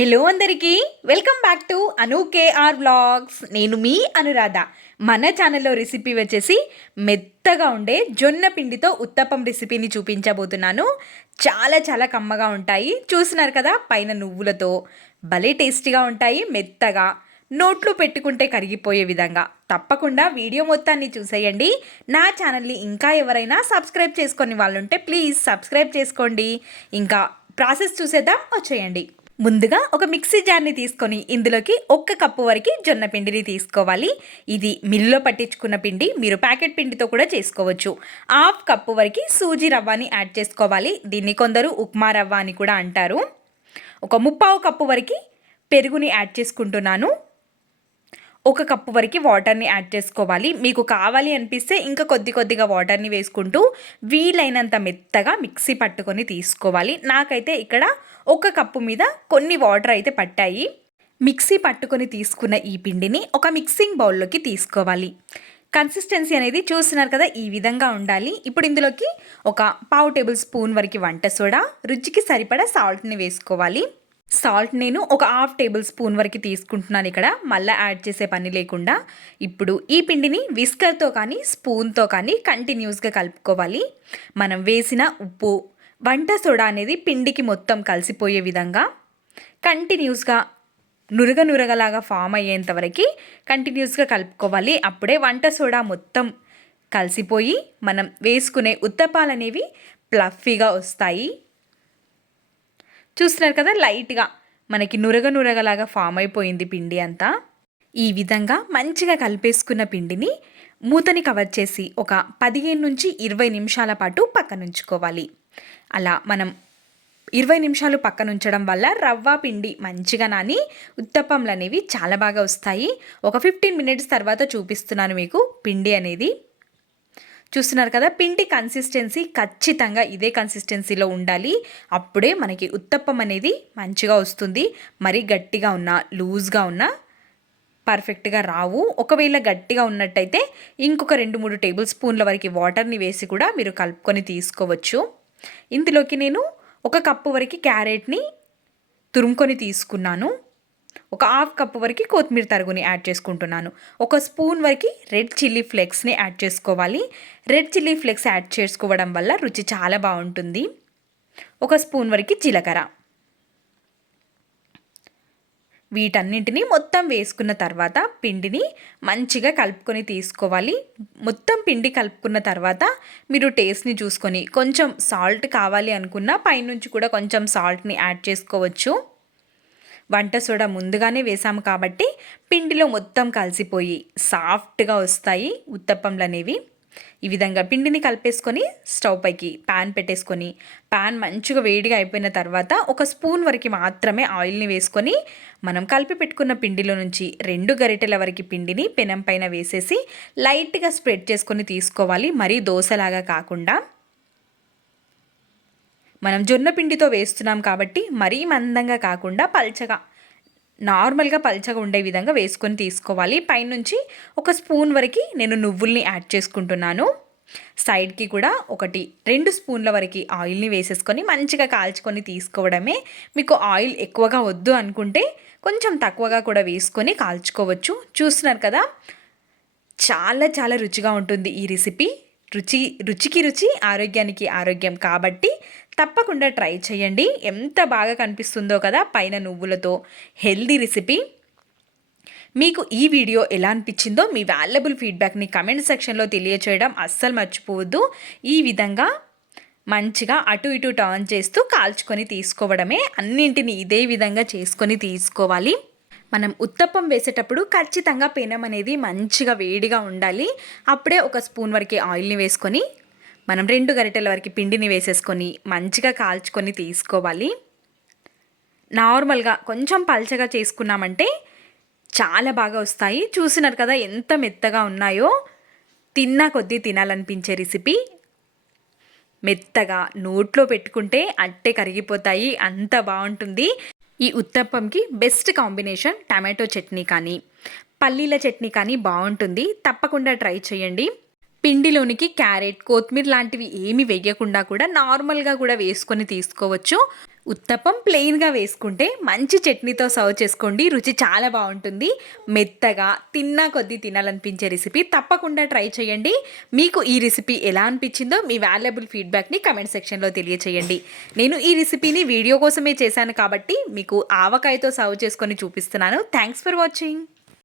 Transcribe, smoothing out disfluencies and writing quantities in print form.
Hello అందరికీ welcome back to Anu KR vlogs. నేను మీ అనురాధ. మన ఛానల్లో రెసిపీ వచ్చేసి మెత్తగా ఉండే జొన్న పిండితో ఉత్తప్పం రెసిపీని చూపించబోతున్నాను. చాలా చాలా కమ్మగా ఉంటాయి. చూస్తున్నారు కదా, పైన నువ్వులతో భలే టేస్టీగా ఉంటాయి. మెత్తగా నోట్లో పెట్టుకుంటే కరిగిపోయే విధంగా. తప్పకుండా వీడియో మొత్తాన్ని చూసేయండి. నా ఛానల్ని ఇంకా ఎవరైనా సబ్స్క్రైబ్ చేసుకొని వాళ్ళు ఉంటే ప్లీజ్ సబ్స్క్రైబ్ చేసుకోండి. ఇంకా ప్రాసెస్ చూసేద్దాం, వచ్చేయండి. ముందుగా ఒక మిక్సీ జార్ని తీసుకొని ఇందులోకి 1 కప్పు వరకు జొన్న పిండిని తీసుకోవాలి. ఇది మిల్లులో పట్టించుకున్న పిండి, మీరు ప్యాకెట్ పిండితో కూడా చేసుకోవచ్చు. 1/2 కప్పు వరకు సూజీ రవ్వని యాడ్ చేసుకోవాలి. దీన్ని కొందరు ఉప్మా రవ్వ అని కూడా అంటారు. ఒక 1/4 కప్పు వరకు పెరుగుని యాడ్ చేసుకుంటున్నాను. 1 కప్పు వరకు వాటర్ని యాడ్ చేసుకోవాలి. మీకు కావాలి అనిపిస్తే ఇంకా కొద్దిగా వాటర్ని వేసుకుంటూ వీలైనంత మెత్తగా మిక్సీ పట్టుకొని తీసుకోవాలి. నాకైతే ఇక్కడ 1 కప్పు మీద కొన్ని వాటర్ అయితే పట్టాయి. మిక్సీ పట్టుకొని తీసుకున్న ఈ పిండిని ఒక మిక్సింగ్ బౌల్లోకి తీసుకోవాలి. కన్సిస్టెన్సీ అనేది చూస్తున్నారు కదా, ఈ విధంగా ఉండాలి. ఇప్పుడు ఇందులోకి ఒక 1/2 టేబుల్ స్పూన్ వరకు వంట సోడా, రుచికి సరిపడా సాల్ట్ని వేసుకోవాలి. సాల్ట్ నేను ఒక 1/2 టేబుల్ స్పూన్ వరకు తీసుకుంటున్నాను. ఇక్కడ మళ్ళీ యాడ్ చేసే పని లేకుండా ఇప్పుడు ఈ పిండిని విస్కర్తో కానీ స్పూన్తో కానీ కంటిన్యూస్గా కలుపుకోవాలి. మనం వేసిన ఉప్పు, వంట సోడా అనేది పిండికి మొత్తం కలిసిపోయే విధంగా కంటిన్యూస్గా నురగలాగా ఫామ్ అయ్యేంత వరకు కంటిన్యూస్గా కలుపుకోవాలి. అప్పుడే వంట సోడా మొత్తం కలిసిపోయి మనం వేసుకునే ఉత్తప్పాలు అనేవి ప్లఫీగా వస్తాయి. చూస్తున్నారు కదా, లైట్గా మనకి నురగలాగా ఫామ్ అయిపోయింది పిండి అంతా. ఈ విధంగా మంచిగా కలిపేసుకున్న పిండిని మూతని కవర్ చేసి ఒక 15 నుంచి 20 నిమిషాల పాటు పక్కనుంచుకోవాలి. అలా మనం 20 నిమిషాలు పక్కనుంచడం వల్ల రవ్వ పిండి మంచిగా నాని ఉత్తప్పంలు అనేవి చాలా బాగా వస్తాయి. ఒక 15 మినిట్స్ తర్వాత చూపిస్తున్నాను మీకు పిండి అనేది. చూస్తున్నారు కదా, పిండి కన్సిస్టెన్సీ ఖచ్చితంగా ఇదే కన్సిస్టెన్సీలో ఉండాలి. అప్పుడే మనకి ఉత్తప్పం అనేది మంచిగా వస్తుంది. మరీ గట్టిగా ఉన్నా లూజ్గా ఉన్నా పర్ఫెక్ట్గా రావు. ఒకవేళ గట్టిగా ఉన్నట్టయితే ఇంకొక 2-3 టేబుల్ స్పూన్ల వరకు వాటర్ని వేసి కూడా మీరు కలుపుకొని తీసుకోవచ్చు. ఇందులోకి నేను 1 కప్పు వరకు క్యారెట్ని తురుముకొని తీసుకున్నాను. ఒక 1/2 కప్పు వరకు కొత్తిమీర తరుగుని యాడ్ చేసుకుంటున్నాను. 1 స్పూన్ వరకు రెడ్ చిల్లీ ఫ్లేక్స్ని యాడ్ చేసుకోవాలి. రెడ్ చిల్లీ ఫ్లేక్స్ యాడ్ చేసుకోవడం వల్ల రుచి చాలా బాగుంటుంది. 1 స్పూన్ వరకు జీలకర్ర. వీటన్నింటినీ మొత్తం వేసుకున్న తర్వాత పిండిని మంచిగా కలుపుకొని తీసుకోవాలి. మొత్తం పిండి కలుపుకున్న తర్వాత మీరు టేస్ట్ని చూసుకొని కొంచెం సాల్ట్ కావాలి అనుకున్న పైనుంచి కూడా కొంచెం సాల్ట్ని యాడ్ చేసుకోవచ్చు. వంట సోడా ముందుగానే వేసాము కాబట్టి పిండిలో మొత్తం కలిసిపోయి సాఫ్ట్గా వస్తాయి ఉత్తప్పంలు అనేవి. ఈ విధంగా పిండిని కలిపేసుకొని స్టవ్ పైకి ప్యాన్ పెట్టేసుకొని ప్యాన్ మంచిగా వేడిగా అయిపోయిన తర్వాత 1 స్పూన్ వరకు మాత్రమే ఆయిల్ని వేసుకొని మనం కలిపి పెట్టుకున్న పిండిలో నుంచి 2 గరిటెల వరకు పిండిని పెనం పైన వేసేసి లైట్గా స్ప్రెడ్ చేసుకొని తీసుకోవాలి. మరీ దోశలాగా కాకుండా. మనం జొన్న పిండితో వేస్తున్నాం కాబట్టి మరీ మందంగా కాకుండా పల్చగా, నార్మల్గా పల్చగా ఉండే విధంగా వేసుకొని తీసుకోవాలి. పైనుంచి 1 స్పూన్ వరకు నేను నువ్వుల్ని యాడ్ చేసుకుంటున్నాను. సైడ్కి కూడా 1-2 స్పూన్ల వరకు ఆయిల్ని వేసేసుకొని మంచిగా కాల్చుకొని తీసుకోవడమే. మీకు ఆయిల్ ఎక్కువగా వద్దు అనుకుంటే కొంచెం తక్కువగా కూడా వేసుకొని కాల్చుకోవచ్చు. చూస్తున్నారు కదా, చాలా చాలా రుచిగా ఉంటుంది ఈ రెసిపీ. రుచికి రుచి, ఆరోగ్యానికి ఆరోగ్యం కాబట్టి తప్పకుండా ట్రై చేయండి. ఎంత బాగా కనిపిస్తుందో కదా పైన నువ్వులతో. Healthy recipe. మీకు ఈ వీడియో ఎలా అనిపించిందో మీ వాల్యుబుల్ ఫీడ్బ్యాక్ని కమెంట్ సెక్షన్లో తెలియచేయడం అస్సలు మర్చిపోవద్దు. ఈ విధంగా మంచిగా అటు ఇటు టర్న్ చేస్తూ కాల్చుకొని తీసుకోవడమే. అన్నింటినీ ఇదే విధంగా చేసుకొని తీసుకోవాలి. మనం ఉత్తప్పం వేసేటప్పుడు ఖచ్చితంగా పెనం అనేది మంచిగా వేడిగా ఉండాలి. అప్పుడే 1 స్పూన్ వరకు ఆయిల్ని వేసుకొని మనం 2 గరిటెల వరకు పిండిని వేసేసుకొని మంచిగా కాల్చుకొని తీసుకోవాలి. నార్మల్గా కొంచెం పల్చగా చేసుకున్నామంటే చాలా బాగా వస్తాయి. చూసినారు కదా ఎంత మెత్తగా ఉన్నాయో. తిన్నా కొద్దీ తినాలనిపించే రెసిపీ. మెత్తగా నోట్లో పెట్టుకుంటే అట్టే కరిగిపోతాయి, అంత బాగుంటుంది. ఈ ఉత్తప్పంకి బెస్ట్ కాంబినేషన్ టమాటో చట్నీ కానీ పల్లీల చట్నీ కానీ బాగుంటుంది. తప్పకుండా ట్రై చేయండి. పిండిలోనికి క్యారెట్, కొత్తిమీర లాంటివి ఏమి వేయకుండా కూడా నార్మల్గా కూడా వేసుకొని తీసుకోవచ్చు. ఉత్తప్పం ప్లెయిన్గా వేసుకుంటే మంచి చట్నీతో సర్వ్ చేసుకోండి, రుచి చాలా బాగుంటుంది. మెత్తగా తిన్నా కొద్దీ తినాలనిపించే రెసిపీ, తప్పకుండా ట్రై చేయండి. మీకు ఈ రెసిపీ ఎలా అనిపించిందో మీ వాల్యుబుల్ ఫీడ్బ్యాక్ని కమెంట్ సెక్షన్లో తెలియచేయండి. నేను ఈ రెసిపీని వీడియో కోసమే చేశాను కాబట్టి మీకు ఆవకాయతో సర్వ్ చేసుకొని చూపిస్తున్నాను. Thanks for watching.